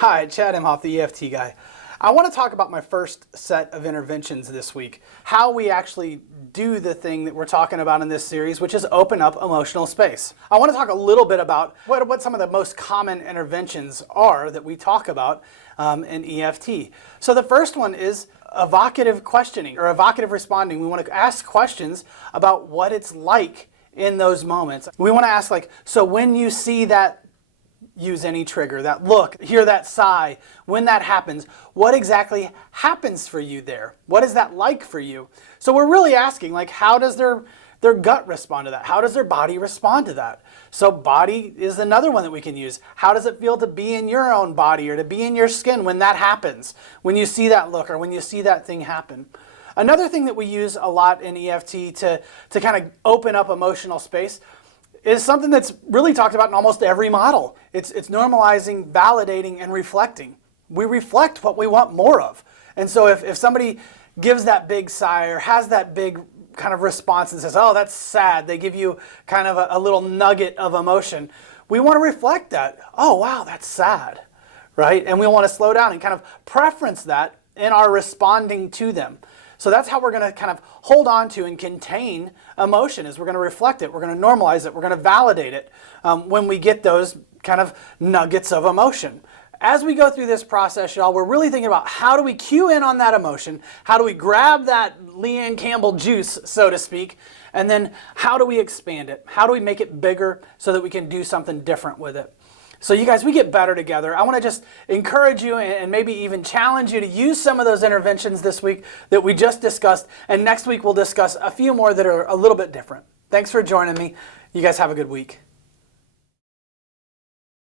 Hi, Chad Imhoff, the EFT Guy. I want to talk about my first set of interventions this week, how we actually do the thing that we're talking about in this series, which is open up emotional space. I want to talk a little bit about what some of the most common interventions are that we talk about in EFT. So the first one is evocative questioning or evocative responding. We want to ask questions about what it's like in those moments. We want to ask so when you see that, use any trigger, that look, hear that sigh, when that happens, what exactly happens for you there? What is that like for you? So we're really asking, how does their gut respond to that? How does their body respond to that? So body is another one that we can use. How does it feel to be in your own body or to be in your skin when that happens, when you see that look or when you see that thing happen? Another thing that we use a lot in EFT to kind of open up emotional space is something that's really talked about in almost every model. It's normalizing, validating, and reflecting. We reflect what we want more of. And so if somebody gives that big sigh or has that big kind of response and says, oh, that's sad, they give you kind of a little nugget of emotion, we want to reflect that. Oh, wow, that's sad, right? And we want to slow down and kind of preference that in our responding to them. So that's how we're going to kind of hold on to and contain emotion, is we're going to reflect it, we're going to normalize it, we're going to validate it when we get those kind of nuggets of emotion. As we go through this process, y'all, we're really thinking about how do we cue in on that emotion, how do we grab that Leanne Campbell juice, so to speak, and then how do we expand it? How do we make it bigger so that we can do something different with it? So you guys, we get better together. I want to just encourage you and maybe even challenge you to use some of those interventions this week that we just discussed. And next week we'll discuss a few more that are a little bit different. Thanks for joining me. You guys have a good week.